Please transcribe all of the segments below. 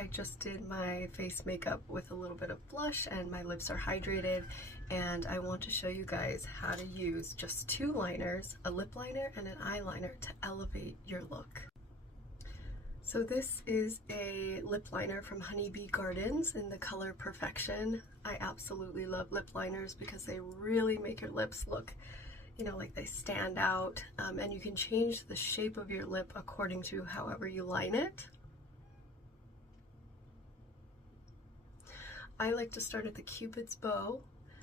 I just did my face makeup with a little bit of blush and my lips are hydrated, and I want to show you guys how to use just 2 liners, a lip liner and an eyeliner, to elevate your look. So this is a lip liner from Honeybee Gardens in the color Perfection. I absolutely love lip liners because they really make your lips look, you know, like they stand out, and you can change the shape of your lip according to however you line it. I like to start at the Cupid's bow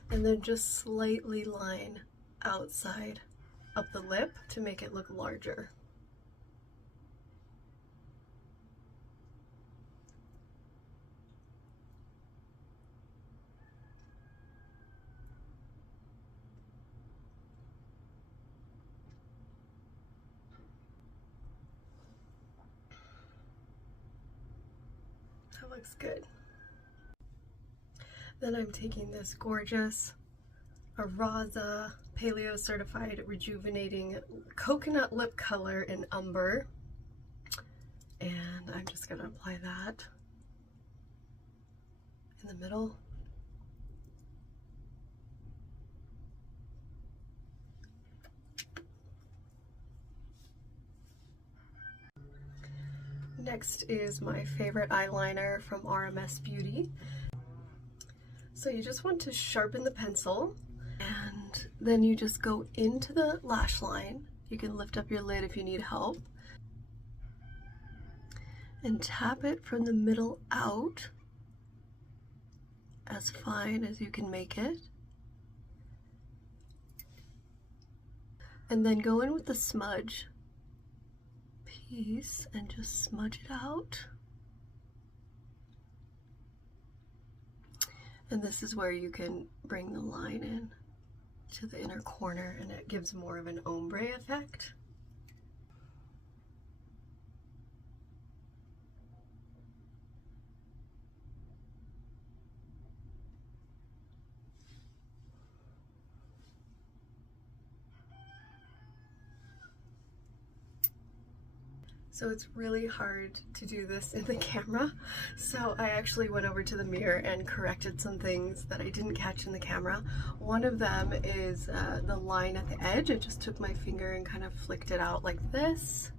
and then just slightly line outside of the lip to make it look larger. That looks good. Then I'm taking this gorgeous Araza paleo-certified rejuvenating coconut lip color in Umber, and I'm just going to apply that in the middle. Next is my favorite eyeliner from RMS Beauty. So you just want to sharpen the pencil, and then you just go into the lash line. You can lift up your lid if you need help, and tap it from the middle out as fine as you can make it. And then go in with the smudge piece and just smudge it out. And this is where you can bring the line in to the inner corner, and it gives more of an ombre effect. So it's really hard to do this in the camera, so I actually went over to the mirror and corrected some things that I didn't catch in the camera. One of them is the line at the edge. I just took my finger and kind of flicked it out like this.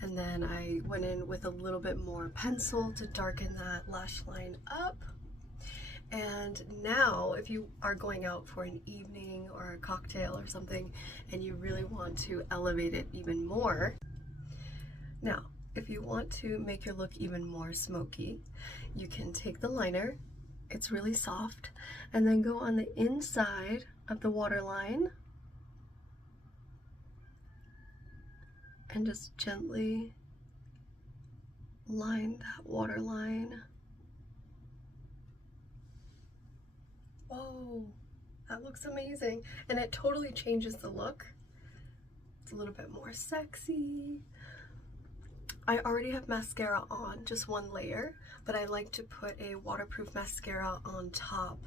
And then I went in with a little bit more pencil to darken that lash line up. And now, if you are going out for an evening or a cocktail or something and you really want to elevate it even more, now, if you want to make your look even more smoky, you can take the liner, it's really soft, and then go on the inside of the waterline and just gently line that waterline. Whoa, that looks amazing. And it totally changes the look. It's a little bit more sexy. I already have mascara on, just one layer, but I like to put a waterproof mascara on top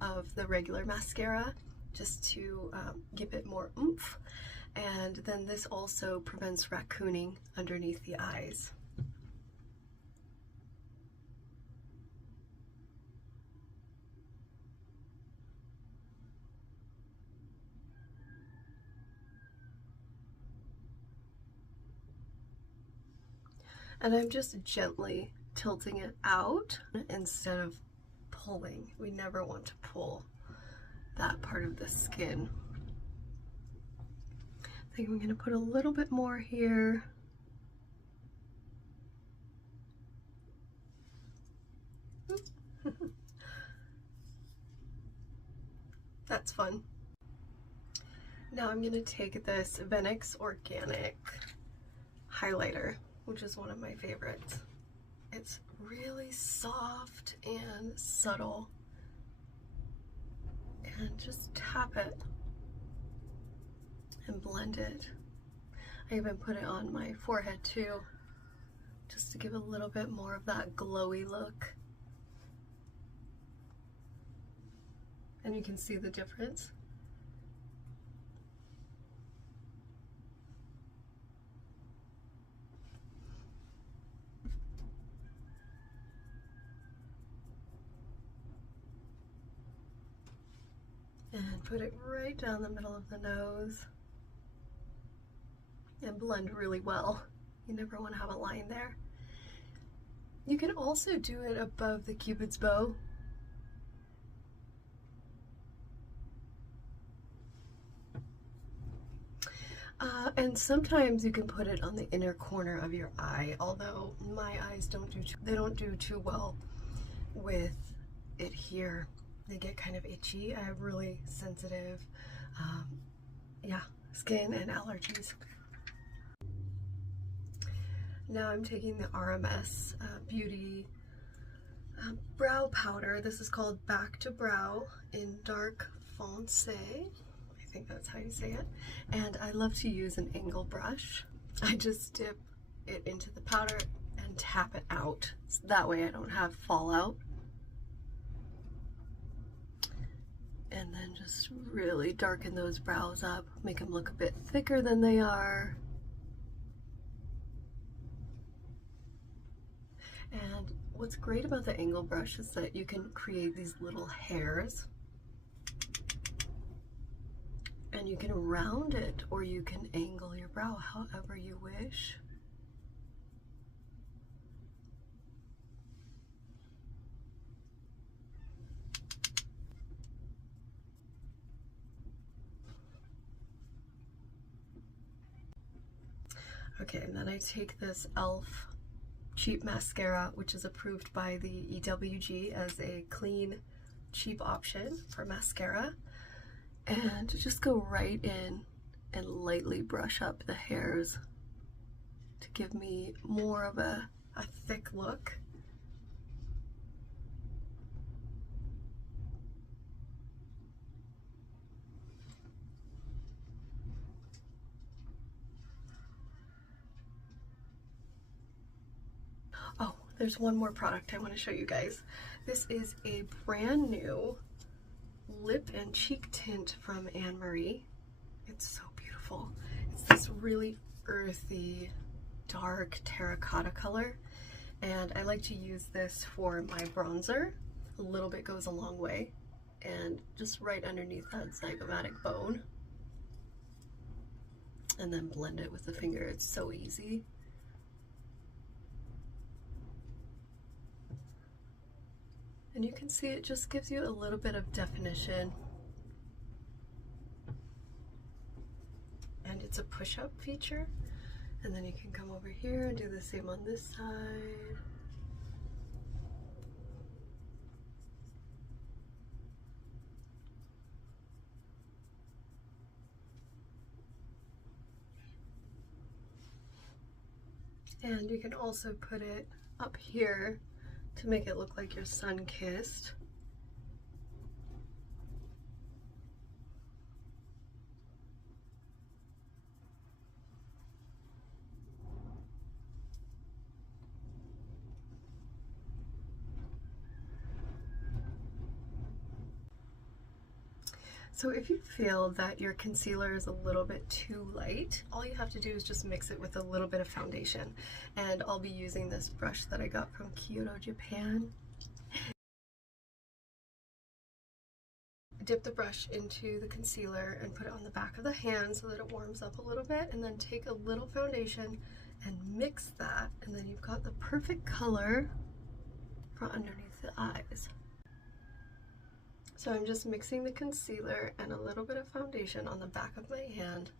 of the regular mascara just to give it more oomph. And then this also prevents raccooning underneath the eyes. And I'm just gently tilting it out instead of pulling. We never want to pull that part of the skin. I think I'm going to put a little bit more here. That's fun. Now I'm going to take this Venix Organic highlighter, which is one of my favorites. It's really soft and subtle, and just tap it and blend it. I even put it on my forehead too, just to give a little bit more of that glowy look. And you can see the difference. And put it right down the middle of the nose and blend really well. You never want to have a line there. You can also do it above the Cupid's bow. And sometimes you can put it on the inner corner of your eye, although my eyes don't do too well with it here. They get kind of itchy. I have really sensitive skin and allergies. Now I'm taking the RMS Beauty brow powder. This is called Back to Brow in Dark Foncé. I think that's how you say it. And I love to use an angle brush. I just dip it into the powder and tap it out. So that way I don't have fallout. And then just really darken those brows up, make them look a bit thicker than they are. And what's great about the angle brush is that you can create these little hairs. And you can round it, or you can angle your brow however you wish. Okay, and then I take this e.l.f. cheap mascara, which is approved by the EWG as a clean, cheap option for mascara. And just go right in and lightly brush up the hairs to give me more of a thick look. Oh, there's one more product I want to show you guys. This is a brand new lip and cheek tint from Anne Marie. It's so beautiful. It's this really earthy, dark terracotta color, and I like to use this for my bronzer. A little bit goes a long way, and just right underneath that zygomatic bone, and then blend it with the finger. It's so easy. And you can see it just gives you a little bit of definition. And it's a push-up feature. And then you can come over here and do the same on this side. And you can also put it up here to make it look like you're sun-kissed. So if you feel that your concealer is a little bit too light, all you have to do is just mix it with a little bit of foundation. And I'll be using this brush that I got from Kyoto, Japan. Dip the brush into the concealer and put it on the back of the hand so that it warms up a little bit, and then take a little foundation and mix that, and then you've got the perfect color for underneath the eyes. So I'm just mixing the concealer and a little bit of foundation on the back of my hand.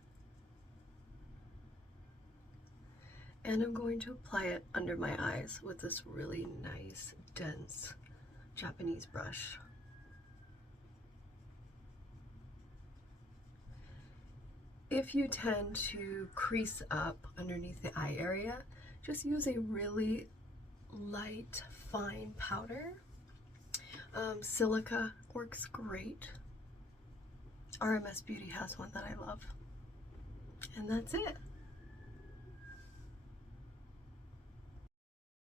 And I'm going to apply it under my eyes with this really nice, dense Japanese brush. If you tend to crease up underneath the eye area, just use a really light, fine powder. Silica works great. RMS Beauty has one that I love. And that's it.